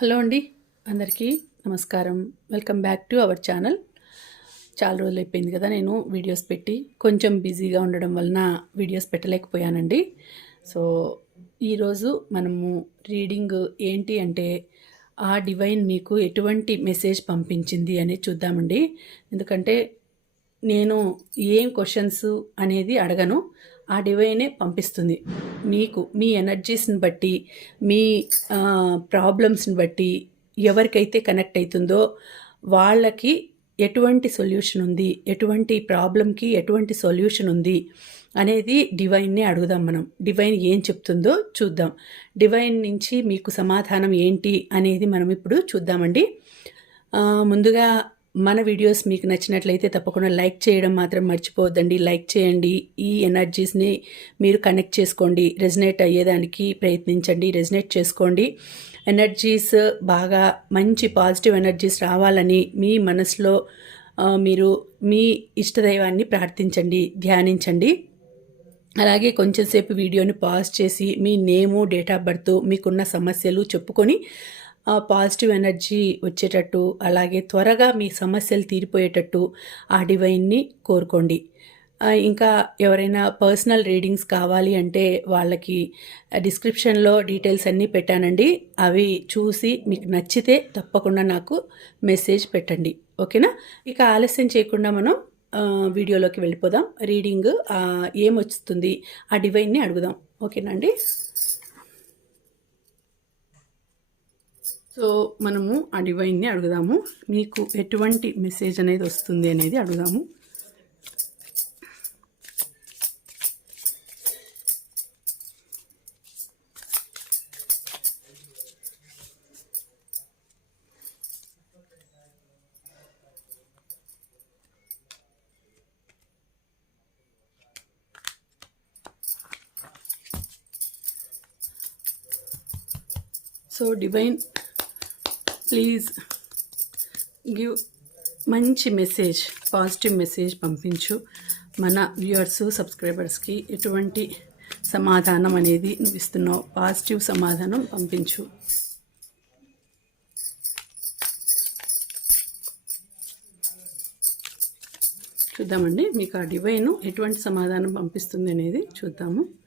Hello అండి. అందరికీ నమస్కారం. Welcome back to our channel. చాలా రోజులు అయిపోయింది కదా నేను వీడియోస్ పెట్టి. కొంచెం బిజీగా ఉండడం వలన వీడియోస్ పెట్టలేకపోయానండి. సో ఈరోజు మనము రీడింగ్ ఏంటి అంటే ఆ డివైన్ మీకు ఎటువంటి మెసేజ్ పంపించింది అనేది చూద్దామండి. ఎందుకంటే నేను ఏం క్వశ్చన్స్ అనేది అడగను. ఆ డివైనే పంపిస్తుంది. మీకు మీ ఎనర్జీస్ని బట్టి మీ ప్రాబ్లమ్స్ని బట్టి ఎవరికైతే కనెక్ట్ అవుతుందో వాళ్ళకి ఎటువంటి సొల్యూషన్ ఉంది ఎటువంటి ప్రాబ్లంకి ఎటువంటి సొల్యూషన్ ఉంది అనేది డివైన్నే అడుగుదాం మనం. డివైన్ ఏం చెప్తుందో చూద్దాం. డివైన్ నుంచి మీకు సమాధానం ఏంటి అనేది మనం ఇప్పుడు చూద్దామండి. ముందుగా మన వీడియోస్ మీకు నచ్చినట్లయితే తప్పకుండా లైక్ చేయడం మాత్రం మర్చిపోవద్దండి. లైక్ చేయండి. ఈ ఎనర్జీస్ని మీరు కనెక్ట్ చేసుకోండి. రెజనేట్ అయ్యేదానికి ప్రయత్నించండి. రెజనేట్ చేసుకోండి. ఎనర్జీస్ బాగా మంచి పాజిటివ్ ఎనర్జీస్ రావాలని మీ మనసులో మీరు మీ ఇష్టదైవాన్ని ప్రార్థించండి. ధ్యానించండి. అలాగే కొంచెం సేపు వీడియోని పాజ్ చేసి మీ నేము డేట్ ఆఫ్ బర్త్ మీకున్న సమస్యలు చెప్పుకొని ఆ పాజిటివ్ ఎనర్జీ వచ్చేటట్టు అలాగే త్వరగా మీ సమస్యలు తీరిపోయేటట్టు ఆ డివైన్ని కోరుకోండి. ఇంకా ఎవరైనా పర్సనల్ రీడింగ్స్ కావాలి అంటే వాళ్ళకి డిస్క్రిప్షన్లో డీటెయిల్స్ అన్నీ పెట్టానండి. అవి చూసి మీకు నచ్చితే తప్పకుండా నాకు మెసేజ్ పెట్టండి. ఓకేనా? ఇక ఆలస్యం చేయకుండా మనం వీడియోలోకి వెళ్ళిపోదాం. రీడింగ్ ఆ, ఏమొస్తుంది ఆ డివైన్ని అడుగుదాం. ఓకేనా అండి? సో మనము ఆ డివైన్ని అడుగుదాము. మీకు ఎటువంటి మెసేజ్ అనేది వస్తుంది అనేది అడుగుదాము. సో డివైన్ ప్లీజ్ గివ్ మంచి మెసేజ్ పాజిటివ్ మెసేజ్ పంపించు. మన వ్యూవర్స్ సబ్స్క్రైబర్స్కి ఎటువంటి సమాధానం అనేది నువ్వు ఇస్తున్నావు. పాజిటివ్ సమాధానం పంపించు. చూద్దామండి మీకు ఆ డివైన్ ఎటువంటి సమాధానం పంపిస్తుంది అనేది చూద్దాము.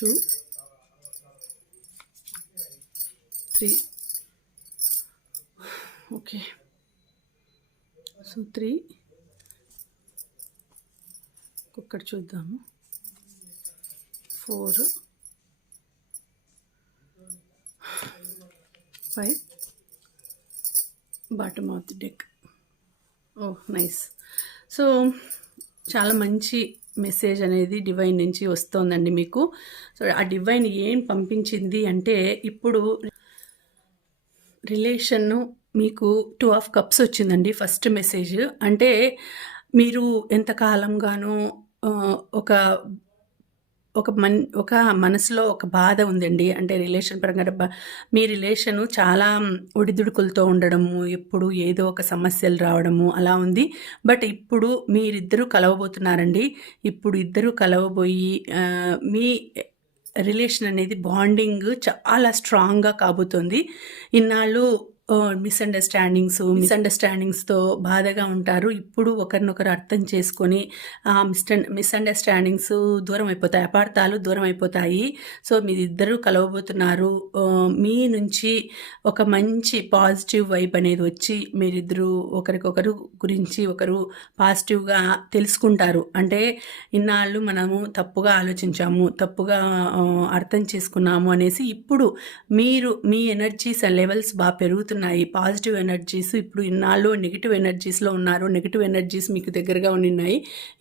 Two three. Okay. So three. ఒక్కటి చూద్దాము. Four. Five. Bottom of the deck. Oh nice. So చాలా మంచి మెసేజ్ అనేది డివైన్ నుంచి వస్తోందండి మీకు. సో ఆ డివైన్ ఏం పంపించింది అంటే ఇప్పుడు రిలేషన్ను మీకు టూ ఆఫ్ కప్స్ వచ్చిందండి ఫస్ట్ మెసేజ్. అంటే మీరు ఎంతకాలంగానో ఒక ఒక మన్ ఒక మనసులో ఒక బాధ ఉందండి. అంటే రిలేషన్ పరంగా మీ రిలేషను చాలా ఒడిదుడుకులతో ఉండడము ఎప్పుడు ఏదో ఒక సమస్యలు రావడము అలా ఉంది. బట్ ఇప్పుడు మీరిద్దరూ కలవబోతున్నారండి. ఇప్పుడు ఇద్దరు కలవబోయి మీ రిలేషన్ అనేది బాండింగ్ చాలా స్ట్రాంగ్గా కాబోతుంది. ఇన్నాళ్ళు మిస్అండర్స్టాండింగ్స్ మిస్అండర్స్టాండింగ్స్తో బాధగా ఉంటారు. ఇప్పుడు ఒకరినొకరు అర్థం చేసుకొని మిస్అండర్స్టాండింగ్స్ దూరం అయిపోతాయి అపార్థాలు దూరం అయిపోతాయి సో మీరిద్దరూ కలవబోతున్నారు. మీ నుంచి ఒక మంచి పాజిటివ్ వైబ్ అనేది వచ్చి మీరిద్దరూ ఒకరికొకరు గురించి ఒకరు పాజిటివ్గా తెలుసుకుంటారు. అంటే ఇన్నాళ్ళు మనము తప్పుగా ఆలోచించాము తప్పుగా అర్థం చేసుకున్నాము అనేసి ఇప్పుడు మీరు మీ ఎనర్జీస్ లెవెల్స్ బాగా పెరుగుతున్నాయి. పాజిటివ్ ఎనర్జీస్ ఇప్పుడు ఇన్నాళ్ళు నెగిటివ్ ఎనర్జీస్లో ఉన్నారు. నెగిటివ్ ఎనర్జీస్ మీకు దగ్గరగా ఉన్నాయి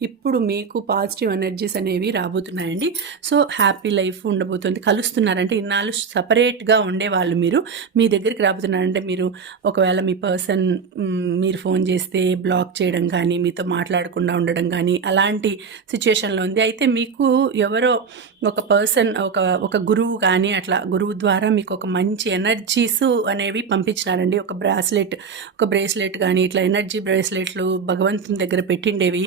ఇప్పుడు మీకు పాజిటివ్ ఎనర్జీస్ అనేవి రాబోతున్నాయండి. సో హ్యాపీ లైఫ్ ఉండబోతుంది. కలుస్తున్నారంటే ఇన్నాళ్ళు సపరేట్గా ఉండేవాళ్ళు మీరు. మీ దగ్గరికి రాబోతున్నారంటే మీరు ఒకవేళ మీ పర్సన్ మీరు ఫోన్ చేస్తే బ్లాక్ చేయడం కానీ మీతో మాట్లాడకుండా ఉండడం కానీ అలాంటి సిచ్యుయేషన్లో ఉంది. అయితే మీకు ఎవరో ఒక పర్సన్ ఒక ఒక గురువు కానీ అట్లా గురువు ద్వారా మీకు ఒక మంచి ఎనర్జీస్ అనేవి పంపించినారండి. ఒక బ్రాస్లెట్ ఒక బ్రేస్లెట్ కానీ ఇట్లా ఎనర్జీ బ్రేస్లెట్లు భగవంతుని దగ్గర పెట్టిండేవి.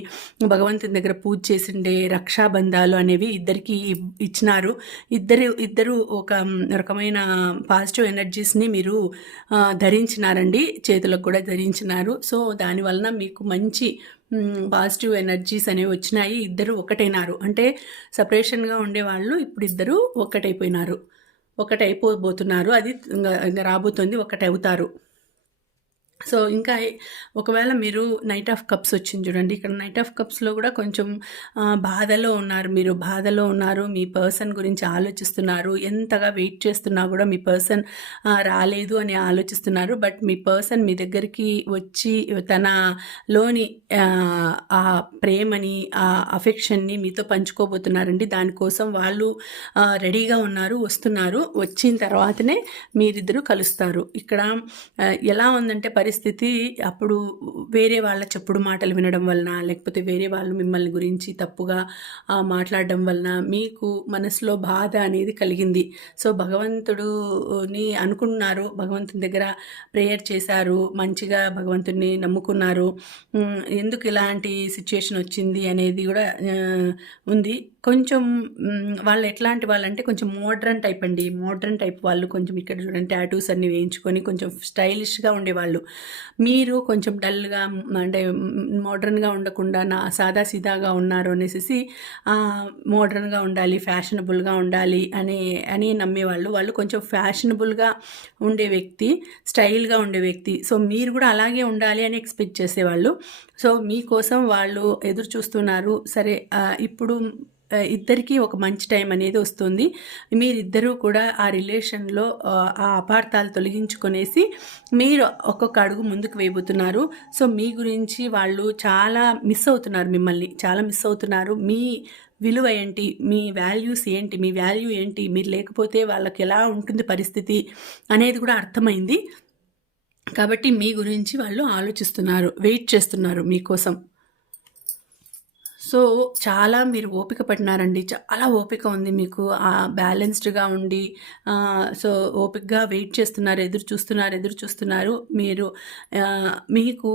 భగవంతుని దగ్గర పూజ చేసిండే రక్షాబంధాలు అనేవి ఇద్దరికి ఇచ్చినారు. ఇద్దరు ఇద్దరు ఒక రకమైన పాజిటివ్ ఎనర్జీస్ని మీరు ధరించినారండి. చేతులకు కూడా ధరించినారు. సో దాని వలన మీకు మంచి పాజిటివ్ ఎనర్జీస్ అనేవి వచ్చినాయి ఇద్దరు ఒకటైనారు. అంటే సపరేషన్గా ఉండేవాళ్ళు ఇప్పుడు ఇద్దరు ఒకటైపోయినారు. ఒకటైపోబోతున్నారు. అది ఇంకా రాబోతుంది ఒకటవుతారు. సో ఇంకా ఒకవేళ మీరు నైట్ ఆఫ్ కప్స్ వచ్చింది చూడండి. ఇక్కడ నైట్ ఆఫ్ కప్స్లో కూడా కొంచెం బాధలో ఉన్నారు మీరు. బాధలో ఉన్నారు. మీ పర్సన్ గురించి ఆలోచిస్తున్నారు. ఎంతగా వెయిట్ చేస్తున్నా కూడా మీ పర్సన్ రాలేదు అని ఆలోచిస్తున్నారు. బట్ మీ పర్సన్ మీ దగ్గరికి వచ్చి తనలోని ఆ, ఆ ప్రేమని ఆ అఫెక్షన్ని మీతో పంచుకోబోతున్నారండి. దానికోసం వాళ్ళు రెడీగా ఉన్నారు వస్తున్నారు. వచ్చిన తర్వాతనే మీరిద్దరూ కలుస్తారు. ఇక్కడ ఎలా ఉందంటే పరిస్థితి పరిస్థితి అప్పుడు వేరే వాళ్ళ చెప్పుడు మాటలు వినడం వలన లేకపోతే వేరే వాళ్ళు మిమ్మల్ని గురించి తప్పుగా మాట్లాడడం వలన మీకు మనసులో బాధ అనేది కలిగింది. సో భగవంతుడుని అనుకున్నారు. భగవంతుని దగ్గర ప్రేయర్ చేశారు. మంచిగా భగవంతుడిని నమ్ముకున్నారు. ఎందుకు ఇలాంటి సిచ్యుయేషన్ వచ్చింది అనేది కూడా ఉంది. కొంచెం వాళ్ళు ఎట్లాంటి వాళ్ళంటే కొంచెం మోడ్రన్ టైప్ అండి. మోడ్రన్ టైప్ వాళ్ళు కొంచెం ఇక్కడ చూడండి టాటూస్ అన్ని వేయించుకొని కొంచెం స్టైలిష్గా ఉండేవాళ్ళు. మీరు కొంచెం డల్గా అంటే మోడ్రన్గా ఉండకుండా నా సాదా సీదాగా ఉన్నారు అనేసి మోడ్రన్గా ఉండాలి ఫ్యాషనబుల్గా ఉండాలి అని అని నమ్మేవాళ్ళు వాళ్ళు కొంచెం ఫ్యాషనబుల్గా ఉండే వ్యక్తి స్టైల్గా ఉండే వ్యక్తి. సో మీరు కూడా అలాగే ఉండాలి అని ఎక్స్పెక్ట్ చేసేవాళ్ళు. సో మీకోసం వాళ్ళు ఎదురు చూస్తున్నారు. సరే ఇప్పుడు ఇద్దరికీ ఒక మంచి టైం అనేది వస్తుంది. మీరిద్దరూ కూడా ఆ రిలేషన్లో ఆ, అపార్థాలు తొలగించుకొనేసి మీరు ఒక్కొక్క అడుగు ముందుకు వేయబోతున్నారు. సో మీ గురించి వాళ్ళు చాలా మిస్ అవుతున్నారు మిమ్మల్ని. చాలా మిస్ అవుతున్నారు. మీ విలువ ఏంటి? మీ వాల్యూస్ ఏంటి? మీ వాల్యూ ఏంటి? మీరు లేకపోతే వాళ్ళకి ఎలా ఉంటుంది పరిస్థితి అనేది కూడా అర్థమైంది. కాబట్టి మీ గురించి వాళ్ళు ఆలోచిస్తున్నారు వెయిట్ చేస్తున్నారు మీకోసం. సో చాలా మీరు ఓపిక పడినారండి. చాలా ఓపిక ఉంది మీకు. బ్యాలెన్స్డ్గా ఉండి సో ఓపికగా వెయిట్ చేస్తున్నారు ఎదురు చూస్తున్నారు ఎదురు చూస్తున్నారు. మీరు మీకు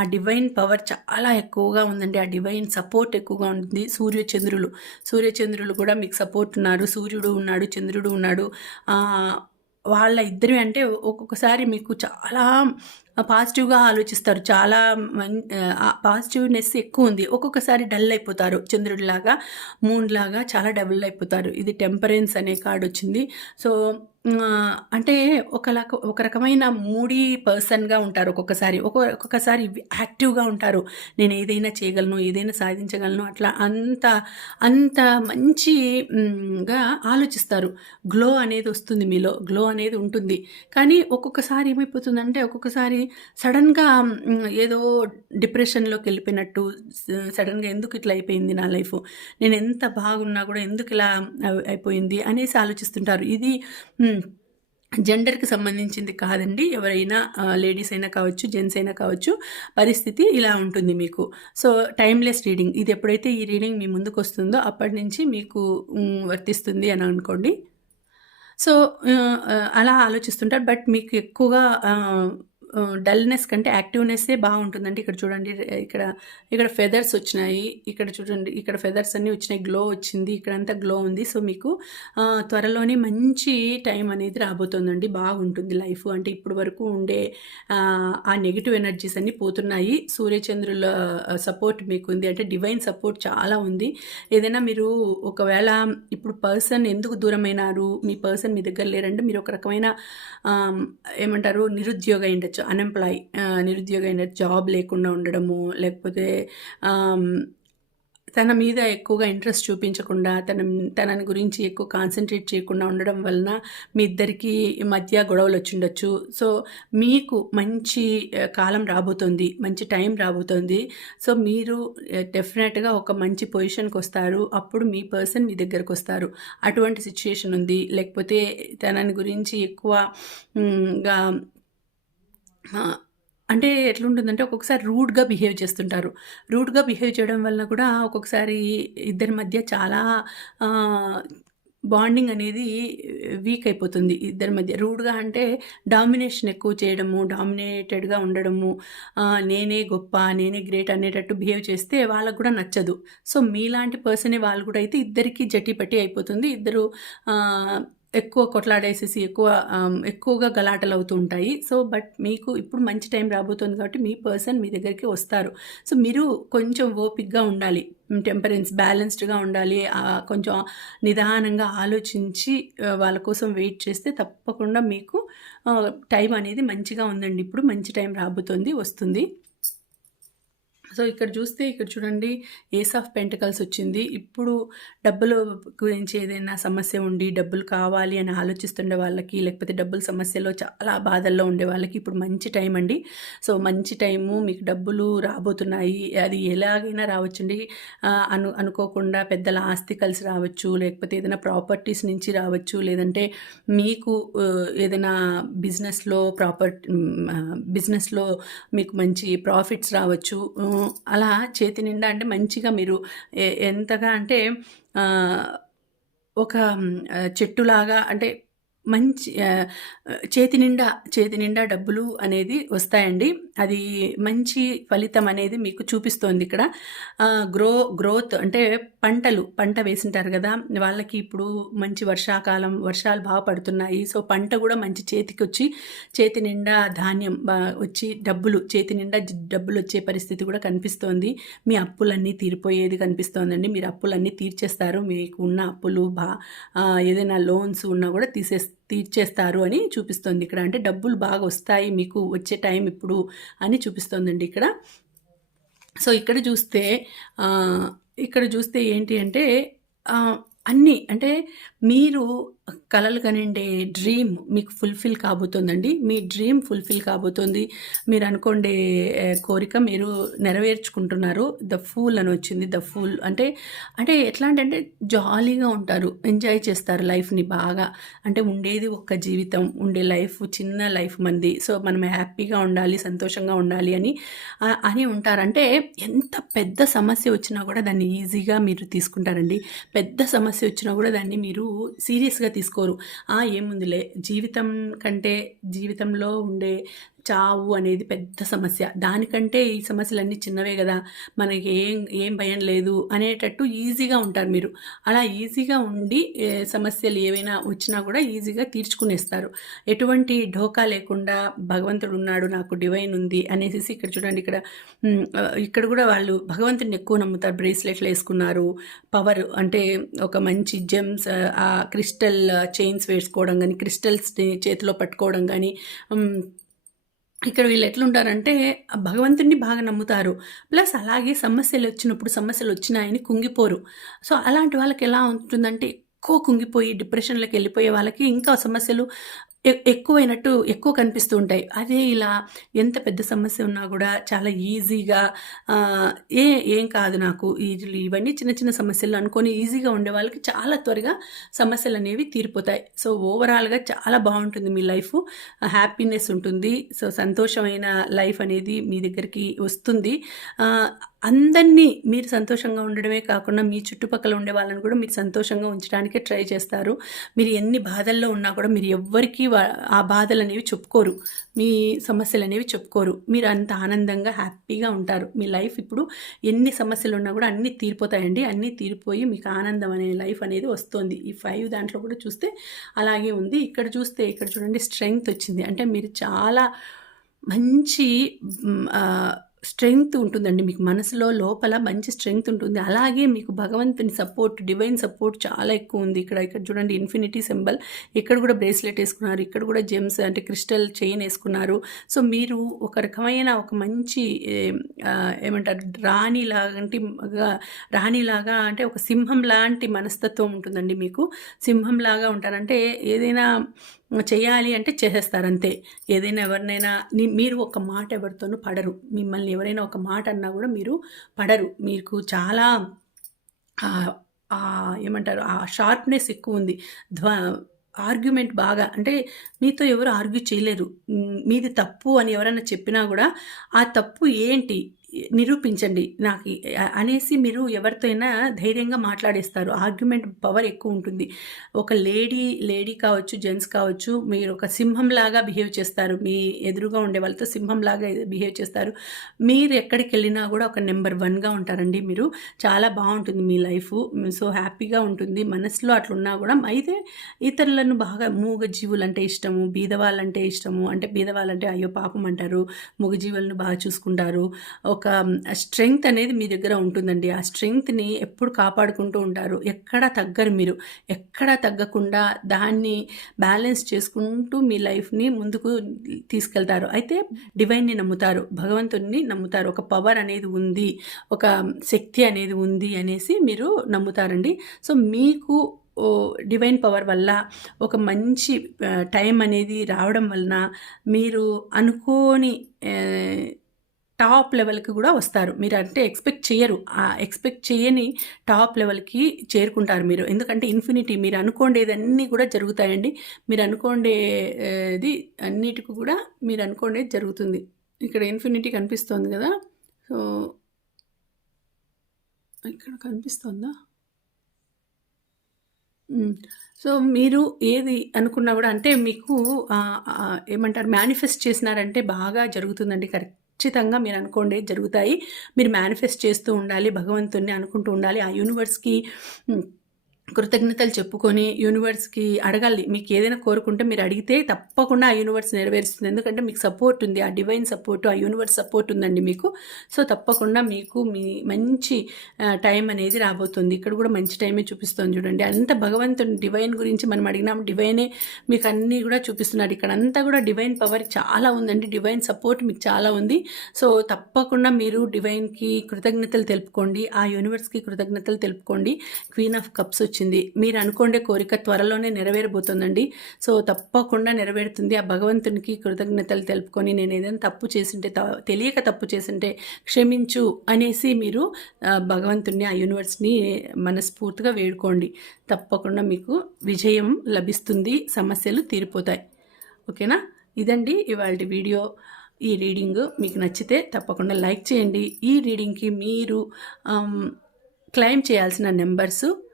ఆ డివైన్ పవర్ చాలా ఎక్కువగా ఉందండి. ఆ డివైన్ సపోర్ట్ ఎక్కువగా ఉంటుంది సూర్యచంద్రులు సూర్యచంద్రులు కూడా మీకు సపోర్ట్ ఉన్నారు. సూర్యుడు ఉన్నాడు చంద్రుడు ఉన్నాడు. వాళ్ళ ఇద్దరు అంటే ఒక్కొక్కసారి మీకు చాలా పాజిటివ్గా ఆలోచిస్తారు. చాలా పాజిటివ్నెస్ ఎక్కువ ఉంది. ఒక్కొక్కసారి డల్ అయిపోతారు. చంద్రుడిలాగా మూన్ లాగా చాలా డబుల్ అయిపోతారు. ఇది టెంపరెన్స్ అనే కార్డు వచ్చింది. సో అంటే ఒక ఒక రకమైన మూడీ పర్సన్గా ఉంటారు ఒక్కొక్కసారి. ఒక్కొ ఒక్కొక్కసారి యాక్టివ్గా ఉంటారు. నేను ఏదైనా చేయగలను ఏదైనా సాధించగలను అట్లా అంత అంత మంచిగా ఆలోచిస్తారు. గ్లో అనేది వస్తుంది మీలో గ్లో అనేది ఉంటుంది. కానీ ఒక్కొక్కసారి ఏమైపోతుందంటే ఒక్కొక్కసారి సడన్గా ఏదో డిప్రెషన్లోకి వెళ్ళిపోయినట్టు సడన్గా ఎందుకు ఇట్లా అయిపోయింది నా లైఫ్? నేను ఎంత బాగున్నా కూడా ఎందుకు ఇలా అయిపోయింది అనేసి ఆలోచిస్తుంటారు. ఇది జెండర్కి సంబంధించింది కాదండి. ఎవరైనా లేడీస్ అయినా కావచ్చు జెంట్స్ అయినా కావచ్చు పరిస్థితి ఇలా ఉంటుంది మీకు. So timeless reading. ఇది ఎప్పుడైతే ఈ రీడింగ్ మీ ముందుకు వస్తుందో అప్పటి నుంచి మీకు వర్తిస్తుంది అని అనుకోండి. సో అలా ఆలోచిస్తుంటారు. బట్ మీకు ఎక్కువగా డల్నెస్ కంటే యాక్టివ్నెస్సే బాగుంటుందండి ఇక్కడ చూడండి ఇక్కడ ఇక్కడ ఫెదర్స్ వచ్చినాయి ఇక్కడ చూడండి ఇక్కడ ఫెదర్స్ అన్నీ వచ్చినాయి గ్లో వచ్చింది ఇక్కడంతా గ్లో ఉంది. సో మీకు త్వరలోనే మంచి టైం అనేది రాబోతుందండి. బాగుంటుంది లైఫ్ అంటే ఇప్పుడు వరకు ఉండే ఆ, నెగిటివ్ ఎనర్జీస్ అన్నీ పోతున్నాయి. సూర్యచంద్రుల సపోర్ట్ మీకు ఉంది అంటే డివైన్ సపోర్ట్ చాలా ఉంది. ఏదైనా మీరు ఒకవేళ ఇప్పుడు పర్సన్ ఎందుకు దూరమైనారు? మీ పర్సన్ మీ దగ్గర లేరంటే మీరు ఒక రకమైన ఏమంటారు నిరుద్యోగ అయి ఉండొచ్చు. అన్ఎంప్లాయ్ నిరుద్యోగ జాబ్ లేకుండా ఉండడము లేకపోతే తన మీద ఎక్కువగా ఇంట్రెస్ట్ చూపించకుండా తన తనని గురించి ఎక్కువ కాన్సన్ట్రేట్ చేయకుండా ఉండడం వలన మీ ఇద్దరికి మధ్య గొడవలు వచ్చిండొచ్చు సో మీకు మంచి కాలం రాబోతుంది మంచి టైం రాబోతుంది. సో మీరు డెఫినెట్గా ఒక మంచి పొజిషన్కి వస్తారు. అప్పుడు మీ పర్సన్ మీ దగ్గరకు వస్తారు. అటువంటి సిచ్యుయేషన్ ఉంది. లేకపోతే తనని గురించి ఎక్కువగా అంటే ఎట్లుంటుందంటే ఒక్కొక్కసారి రూడ్గా బిహేవ్ చేస్తుంటారు. రూడ్గా బిహేవ్ చేయడం వల్ల కూడా ఒక్కొక్కసారి ఇద్దరి మధ్య చాలా బాండింగ్ అనేది వీక్ అయిపోతుంది. ఇద్దరి మధ్య రూడ్గా అంటే డామినేషన్ ఎక్కువ చేయడము డామినేటెడ్గా ఉండడము నేనే గొప్ప నేనే గ్రేట్ అనేటట్టు బిహేవ్ చేస్తే వాళ్ళకు కూడా నచ్చదు. సో మీలాంటి పర్సనే వాళ్ళు కూడా అయితే ఇద్దరికి జట్టి పట్టి అయిపోతుంది. ఇద్దరు ఎక్కువ కొట్లాడేసేసి ఎక్కువ ఎక్కువగా గలాటలు అవుతూ ఉంటాయి. సో బట్ మీకు ఇప్పుడు మంచి టైం రాబోతుంది కాబట్టి మీ పర్సన్ మీ దగ్గరికి వస్తారు. సో మీరు కొంచెం ఓపిక్గా ఉండాలి. టెంపరెన్స్ బ్యాలెన్స్డ్గా ఉండాలి. కొంచెం నిదానంగా ఆలోచించి వాళ్ళ కోసం వెయిట్ చేస్తే తప్పకుండా మీకు టైం అనేది మంచిగా ఉందండి. ఇప్పుడు మంచి టైం రాబోతుంది వస్తుంది. సో ఇక్కడ చూస్తే ఇక్కడ చూడండి ఏస్ ఆఫ్ పెంటకల్స్ వచ్చింది. ఇప్పుడు డబ్బుల గురించి ఏదైనా సమస్య ఉండి డబ్బులు కావాలి అని ఆలోచిస్తుండే వాళ్ళకి లేకపోతే డబ్బుల సమస్యలో చాలా బాధల్లో ఉండే వాళ్ళకి ఇప్పుడు మంచి టైం అండి. సో మంచి టైము మీకు డబ్బులు రాబోతున్నాయి. అది ఎలాగైనా రావచ్చండి. అను అనుకోకుండా పెద్దల ఆస్తి కలిసి రావచ్చు లేకపోతే ఏదైనా ప్రాపర్టీస్ నుంచి రావచ్చు లేదంటే మీకు ఏదైనా బిజినెస్లో ప్రాపర్టీ బిజినెస్లో మీకు మంచి ప్రాఫిట్స్ రావచ్చు. అలా చేతి నిండా అంటే మంచిగా మీరు ఎంతగా అంటే ఒక చెట్టులాగా అంటే మంచి చేతి నిండా చేతి నిండా డబ్బులు అనేది వస్తాయండి. అది మంచి ఫలితం అనేది మీకు చూపిస్తోంది ఇక్కడ. గ్రో గ్రోత్ అంటే పంటలు పంట వేసింటారు కదా. వాళ్ళకి ఇప్పుడు మంచి వర్షాకాలం వర్షాలు బాగా పడుతున్నాయి. సో పంట కూడా మంచి చేతికి వచ్చి చేతి నిండా ధాన్యం బా- వచ్చి డబ్బులు చేతి నిండా డబ్బులు వచ్చే పరిస్థితి కూడా కనిపిస్తోంది. మీ అప్పులన్నీ తీరిపోయేది కనిపిస్తోందండి. మీరు అప్పులన్నీ తీర్చేస్తారు. మీకు ఉన్న అప్పులు బా ఏదైనా లోన్స్ ఉన్నా కూడా తీసేస్తారు. తీర్చేస్తారు అని చూపిస్తుంది ఇక్కడ. అంటే డబ్బులు బాగా వస్తాయి మీకు వచ్చే టైం ఇప్పుడు అని చూపిస్తోందండి ఇక్కడ. సో ఇక్కడ చూస్తే ఇక్కడ చూస్తే ఏంటి అంటే అన్నీ అంటే మీరు కలలు కనిండే డ్రీమ్ మీకు ఫుల్ఫిల్ కాబోతుందండి. మీ డ్రీమ్ ఫుల్ఫిల్ కాబోతుంది. మీరు అనుకోండే కోరిక మీరు నెరవేర్చుకుంటున్నారు. ద ఫూల్ అని వచ్చింది. ద ఫూల్ అంటే అంటే ఎట్లా అంటే జాలీగా ఉంటారు. ఎంజాయ్ చేస్తారు లైఫ్ని బాగా. అంటే ఉండేది ఒక్క జీవితం ఉండే లైఫ్ చిన్న లైఫ్ మంది. సో మనం హ్యాపీగా ఉండాలి సంతోషంగా ఉండాలి అని అని ఉంటారంటే ఎంత పెద్ద సమస్య వచ్చినా కూడా దాన్ని ఈజీగా మీరు తీసుకుంటారండి. పెద్ద సమస్య వచ్చినా కూడా దాన్ని మీరు సీరియస్గా తీసుకోరు. ఆ ఏముందిలే జీవితం కంటే జీవితంలో ఉండే చావు అనేది పెద్ద సమస్య. దానికంటే ఈ సమస్యలన్నీ చిన్నవే కదా. మనకి ఏం ఏం భయం లేదు అనేటట్టు ఈజీగా ఉంటారు మీరు. అలా ఈజీగా ఉండి సమస్యలు ఏవైనా వచ్చినా కూడా ఈజీగా తీర్చుకునేస్తారు. ఎటువంటి ఢోకా లేకుండా భగవంతుడు ఉన్నాడు నాకు డివైన్ ఉంది అనేసి ఇక్కడ చూడండి ఇక్కడ ఇక్కడ కూడా వాళ్ళు భగవంతుడిని ఎక్కువ నమ్ముతారు. బ్రేస్లెట్లు వేసుకున్నారు. పవర్ అంటే ఒక మంచి జెమ్స్ ఆ క్రిస్టల్ చైన్స్ వేసుకోవడం కానీ క్రిస్టల్స్ చేతిలో పట్టుకోవడం కానీ ఇక్కడ వీళ్ళు ఎట్లుంటారంటే ఆ భగవంతుడిని బాగా నమ్ముతారు. ప్లస్ అలాగే సమస్యలు వచ్చినప్పుడు సమస్యలు వచ్చినాయని కుంగిపోరు. సో అలాంటి వాళ్ళకి ఎలా ఉంటుందంటే ఎక్కువ కుంగిపోయి డిప్రెషన్లోకి వెళ్ళిపోయే వాళ్ళకి ఇంకా సమస్యలు ఎక్కువైనట్టు ఎక్కువ కనిపిస్తూ ఉంటాయి. అదే ఇలా ఎంత పెద్ద సమస్య ఉన్నా కూడా చాలా ఈజీగా ఏ ఏం కాదు నాకు ఈ- ఇవన్నీ చిన్న చిన్న సమస్యలు అనుకొని ఈజీగా ఉండే వాళ్ళకి చాలా త్వరగా సమస్యలు అనేవి తీరిపోతాయి. సో ఓవరాల్గా చాలా బాగుంటుంది మీ లైఫ్. హ్యాపీనెస్ ఉంటుంది. సో సంతోషమైన లైఫ్ అనేది మీ దగ్గరికి వస్తుంది. అందరినీ మీరు సంతోషంగా ఉండడమే కాకుండా మీ చుట్టుపక్కల ఉండే వాళ్ళని కూడా మీరు సంతోషంగా ఉంచడానికే ట్రై చేస్తారు. మీరు ఎన్ని బాధల్లో ఉన్నా కూడా మీరు ఎవ్వరికీ ఆ బాధలు అనేవి చెప్పుకోరు. మీ సమస్యలు అనేవి చెప్పుకోరు. మీరు అంత ఆనందంగా హ్యాపీగా ఉంటారు. మీ లైఫ్ ఇప్పుడు ఎన్ని సమస్యలు ఉన్నా కూడా అన్నీ తీరిపోతాయండి. అన్నీ తీరిపోయి మీకు ఆనందం అనే లైఫ్ అనేది వస్తుంది. ఈ ఫైవ్ దాంట్లో కూడా చూస్తే అలాగే ఉంది. ఇక్కడ చూస్తే ఇక్కడ చూడండి స్ట్రెంగ్త్ వచ్చింది. అంటే మీరు చాలా మంచి స్ట్రెంగ్త్ ఉంటుందండి. మీకు మనసులో లోపల మంచి స్ట్రెంగ్త్ ఉంటుంది. అలాగే మీకు భగవంతుని సపోర్ట్ డివైన్ సపోర్ట్ చాలా ఎక్కువ ఉంది. ఇక్కడ ఇక్కడ చూడండి ఇన్ఫినిటీ సింబల్. ఇక్కడ కూడా బ్రేస్లెట్ వేసుకున్నారు. ఇక్కడ కూడా జెమ్స్ అంటే క్రిస్టల్ చైన్ వేసుకున్నారు. సో మీరు ఒక రకమైన ఒక మంచి ఏమంటారు రాణి లాంటి రాణిలాగా అంటే ఒక సింహం లాంటి మనస్తత్వం ఉంటుందండి మీకు. సింహంలాగా ఉంటారంటే ఏదైనా చేయాలి అంటే చేసేస్తారు అంతే ఏదైనా ఎవరినైనా మీరు ఒక మాట ఎవరితోనూ పడరు. మిమ్మల్ని ఎవరైనా ఒక మాట అన్నా కూడా మీరు పడరు. మీకు చాలా ఏమంటారు ఆ షార్ప్నెస్ ఎక్కువ ఉంది. ధ్వ ఆర్గ్యుమెంట్ బాగా అంటే మీతో ఎవరు ఆర్గ్యూ చేయలేరు. మీది తప్పు అని ఎవరైనా చెప్పినా కూడా ఆ తప్పు ఏంటి? నిరూపించండి. నాకు అనేసి మీరు ఎవరితో అయినా ధైర్యంగా మాట్లాడేస్తారు. ఆర్గ్యుమెంట్ పవర్ ఎక్కువ ఉంటుంది. ఒక లేడీ లేడీ కావచ్చు జెంట్స్ కావచ్చు మీరు ఒక సింహంలాగా బిహేవ్ చేస్తారు. మీ ఎదురుగా ఉండే వాళ్ళతో సింహంలాగా బిహేవ్ చేస్తారు. మీరు ఎక్కడికి వెళ్ళినా కూడా ఒక నెంబర్ వన్గా ఉంటారండి మీరు. చాలా బాగుంటుంది మీ లైఫ్. సో హ్యాపీగా ఉంటుంది. మనసులో అట్లున్నా కూడా అయితే ఇతరులను బాగా మూగజీవులు అంటే ఇష్టము బీదవాళ్ళంటే ఇష్టము. అంటే బీదవాళ్ళంటే అయ్యో పాపం అంటారు. మూగజీవులను బాగా చూసుకుంటారు. ఒక ఒక స్ట్రెంగ్త్ అనేది మీ దగ్గర ఉంటుందండి. ఆ స్ట్రెంగ్త్ని ఎప్పుడు కాపాడుకుంటూ ఉంటారు. ఎక్కడ తగ్గరు మీరు. ఎక్కడ తగ్గకుండా దాన్ని బ్యాలెన్స్ చేసుకుంటూ మీ లైఫ్ని ముందుకు తీసుకెళ్తారు. అయితే డివైన్ని నమ్ముతారు. భగవంతుడిని నమ్ముతారు. ఒక పవర్ అనేది ఉంది. ఒక శక్తి అనేది ఉంది అనేసి మీరు నమ్ముతారండి. సో మీకు ఓ డివైన్ పవర్ వల్ల ఒక మంచి టైం అనేది రావడం వలన మీరు అనుకోని టాప్ లెవెల్కి కూడా వస్తారు. మీరు అంటే ఎక్స్పెక్ట్ చేయరు ఆ ఎక్స్పెక్ట్ చేయని టాప్ లెవెల్కి చేరుకుంటారు మీరు. ఎందుకంటే ఇన్ఫినిటీ మీరు అనుకోండేదన్నీ కూడా జరుగుతాయండి. మీరు అనుకోండేది అన్నిటికి కూడా మీరు అనుకోండేది జరుగుతుంది. ఇక్కడ ఇన్ఫినిటీ కనిపిస్తోంది కదా. సో ఇక్కడ కనిపిస్తోందా? సో మీరు ఏది అనుకున్నా కూడా అంటే మీకు ఏమంటారు? మేనిఫెస్ట్ చేసినారంటే బాగా జరుగుతుందండి. కరెక్ట్. ఖచ్చితంగా మీరు అనుకోండి జరుగుతాయి. మీరు మేనిఫెస్ట్ చేస్తూ ఉండాలి భగవంతుణ్ణి అనుకుంటూ ఉండాలి. ఆ యూనివర్స్కి కృతజ్ఞతలు చెప్పుకొని యూనివర్స్కి అడగాలి. మీకు ఏదైనా కోరుకుంటే మీరు అడిగితే తప్పకుండా ఆ యూనివర్స్ నెరవేరుస్తుంది. ఎందుకంటే మీకు సపోర్ట్ ఉంది. ఆ డివైన్ సపోర్ట్ ఆ యూనివర్స్ సపోర్ట్ ఉందండి మీకు. సో తప్పకుండా మీకు మీ మంచి టైం అనేది రాబోతుంది. ఇక్కడ కూడా మంచి టైమే చూపిస్తుంది చూడండి. అంత భగవంతుని డివైన్ గురించి మనం అడిగినాం. డివైనే మీకు అన్నీ కూడా చూపిస్తున్నాడు ఇక్కడ అంతా కూడా డివైన్ పవర్ చాలా ఉందండి. డివైన్ సపోర్ట్ మీకు చాలా ఉంది. సో తప్పకుండా మీరు డివైన్కి కృతజ్ఞతలు తెలుపుకోండి. ఆ యూనివర్స్కి కృతజ్ఞతలు తెలుపుకోండి. క్వీన్ ఆఫ్ కప్స్ వచ్చింది. మీరు అనుకోండే కోరిక త్వరలోనే నెరవేరబోతుందండి. సో తప్పకుండా నెరవేరుతుంది. ఆ భగవంతునికి కృతజ్ఞతలు తెలుపుకొని నేను ఏదైనా తప్పు చేసింటే త- తెలియక తప్పు చేసింటే క్షమించు అనేసి మీరు భగవంతుని ఆ యూనివర్స్ని మనస్ఫూర్తిగా వేడుకోండి. తప్పకుండా మీకు విజయం లభిస్తుంది. సమస్యలు తీరిపోతాయి. ఓకేనా? ఇదండి ఇవాళ వీడియో. ఈ రీడింగ్ మీకు నచ్చితే తప్పకుండా లైక్ చేయండి. ఈ రీడింగ్కి మీరు క్లెయిమ్ చేయాల్సిన numbers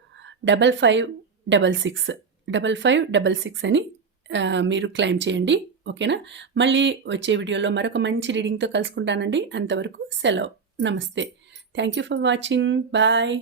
double five double six. Double five double six అని మీరు క్లెయిమ్ చేయండి. ఓకేనా? మళ్ళీ వచ్చే వీడియోలో మరొక మంచి రీడింగ్తో కలుసుకుంటానండి. అంతవరకు సెలవు. నమస్తే. Thank you for watching. Bye.